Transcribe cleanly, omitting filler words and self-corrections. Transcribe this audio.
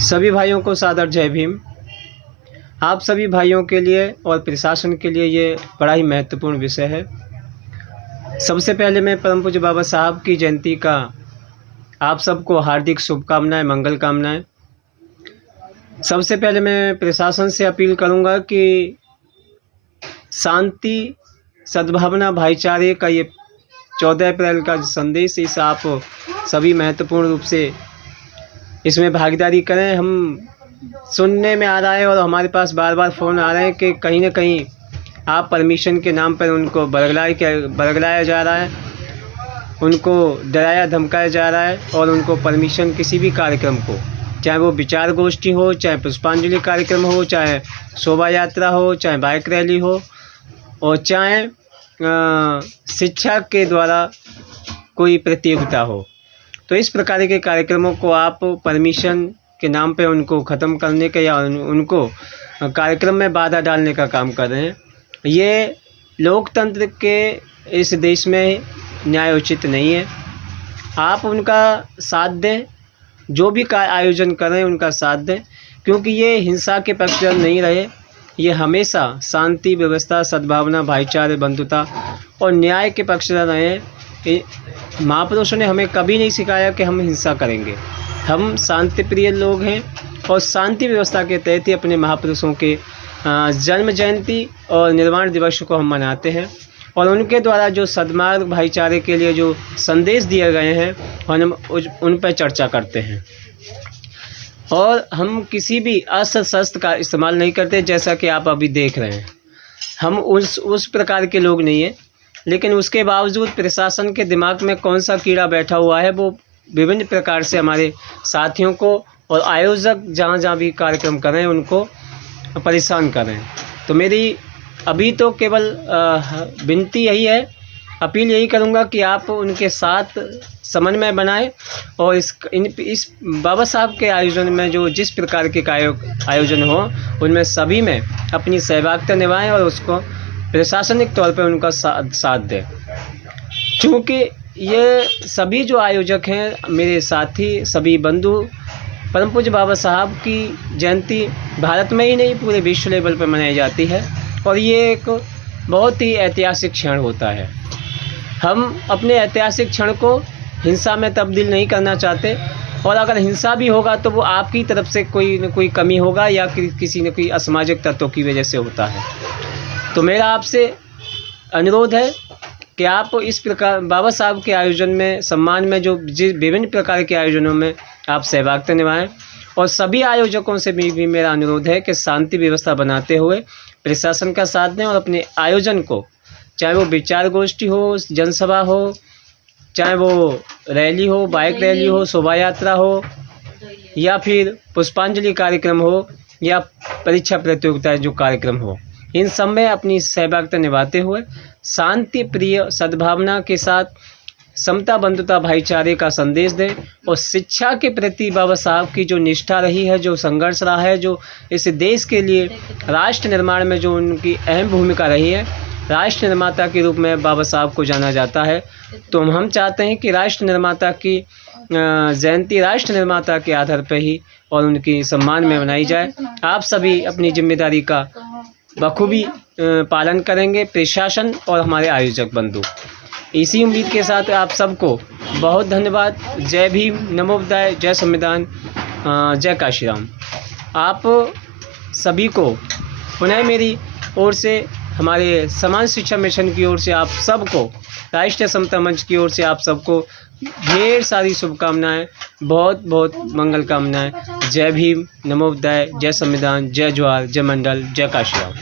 सभी भाइयों को सादर जय भीम। आप सभी भाइयों के लिए और प्रशासन के लिए ये बड़ा ही महत्वपूर्ण विषय है। सबसे पहले मैं परम पूज्य बाबा साहब की जयंती का आप सबको हार्दिक शुभकामनाएं, मंगल कामनाएं। सबसे पहले मैं प्रशासन से अपील करूंगा कि शांति, सद्भावना, भाईचारे का ये 14 अप्रैल का संदेश, इस आप सभी महत्वपूर्ण रूप से इसमें भागीदारी करें। हम सुनने में आ रहा है और हमारे पास बार बार फ़ोन आ रहे हैं कि कहीं ना कहीं आप परमिशन के नाम पर उनको बरगलाया जा रहा है, उनको डराया धमकाया जा रहा है और उनको परमिशन किसी भी कार्यक्रम को, चाहे वो विचार गोष्ठी हो, चाहे पुष्पांजलि कार्यक्रम हो, चाहे शोभा यात्रा हो, चाहे बाइक रैली हो और चाहे शिक्षा के द्वारा कोई प्रतियोगिता हो, तो इस प्रकार के कार्यक्रमों को आप परमिशन के नाम पे उनको ख़त्म करने का या उनको कार्यक्रम में बाधा डालने का काम कर रहे हैं। ये लोकतंत्र के इस देश में न्याय उचित नहीं है। आप उनका साथ दें, जो भी आयोजन कर रहे हैं उनका साथ दें, क्योंकि ये हिंसा के पक्षधर नहीं रहे। ये हमेशा शांति, व्यवस्था, सद्भावना, भाईचारे, बंधुता और न्याय के पक्षधर रहे हैं। महापुरुषों ने हमें कभी नहीं सिखाया कि हम हिंसा करेंगे। हम शांति प्रिय लोग हैं और शांति व्यवस्था के तहत ही अपने महापुरुषों के जन्म जयंती और निर्वाण दिवस को हम मनाते हैं और उनके द्वारा जो सद्मार्ग, भाईचारे के लिए जो संदेश दिए गए हैं हम उन पर चर्चा करते हैं। और हम किसी भी अस्त्र शस्त्र का इस्तेमाल नहीं करते, जैसा कि आप अभी देख रहे हैं। हम उस प्रकार के लोग नहीं हैं, लेकिन उसके बावजूद प्रशासन के दिमाग में कौन सा कीड़ा बैठा हुआ है, वो विभिन्न प्रकार से हमारे साथियों को और आयोजक जहाँ भी कार्यक्रम कर रहे हैं उनको परेशान कर रहे हैं। तो मेरी अभी तो केवल विनती यही है, अपील यही करूँगा कि आप उनके साथ समन्वय बनाएं और इस बाबा साहब के आयोजन में जो जिस प्रकार के आयोजन हो उनमें सभी में अपनी सहभागिता निभाएं और उसको प्रशासनिक तौर पर उनका साथ दें। क्योंकि ये सभी जो आयोजक हैं, मेरे साथी, सभी बंधु, परम पूज्य बाबा साहब की जयंती भारत में ही नहीं पूरे विश्व लेवल पर मनाई जाती है और ये एक बहुत ही ऐतिहासिक क्षण होता है। हम अपने ऐतिहासिक क्षण को हिंसा में तब्दील नहीं करना चाहते और अगर हिंसा भी होगा तो वो आपकी तरफ से कोई न कोई कमी होगा या किसी न कोई असामाजिक तत्वों की वजह से होता है। तो मेरा आपसे अनुरोध है कि आप इस प्रकार बाबा साहब के आयोजन में, सम्मान में, जो विभिन्न प्रकार के आयोजनों में आप सहभागिता निभाएं और सभी आयोजकों से भी मेरा अनुरोध है कि शांति व्यवस्था बनाते हुए प्रशासन का साथ दें और अपने आयोजन को, चाहे वो विचार गोष्ठी हो, जनसभा हो, चाहे वो रैली हो, बाइक रैली हो, शोभा यात्रा हो या फिर पुष्पांजलि कार्यक्रम हो या परीक्षा प्रतियोगिता जो कार्यक्रम हो, इन सब में अपनी सहभागिता निभाते हुए शांति प्रिय, सद्भावना के साथ समता, बंधुता, भाईचारे का संदेश दें और शिक्षा के प्रति बाबा साहब की जो निष्ठा रही है, जो संघर्ष रहा है, जो इस देश के लिए राष्ट्र निर्माण में जो उनकी अहम भूमिका रही है, राष्ट्र निर्माता के रूप में बाबा साहब को जाना जाता है। तो हम चाहते हैं कि राष्ट्र निर्माता की जयंती राष्ट्र निर्माता के आधार पर ही और उनकी सम्मान में मनाई जाए। आप सभी अपनी जिम्मेदारी का बखूबी पालन करेंगे, प्रशासन और हमारे आयोजक बंधु। इसी उम्मीद के साथ आप सबको बहुत धन्यवाद। जय भीम, नमो बुद्धाय, जय संविधान, जय काशीराम। आप सभी को पुनः मेरी ओर से, हमारे समाज शिक्षा मिशन की ओर से आप सबको, राष्ट्रीय समता मंच की ओर से आप सबको ढेर सारी शुभकामनाएं, बहुत बहुत मंगल कामनाएं। जय भीम, नमो बुद्धाय, जय संविधान, जय जोहार, जय मंडल, जय काशीराम।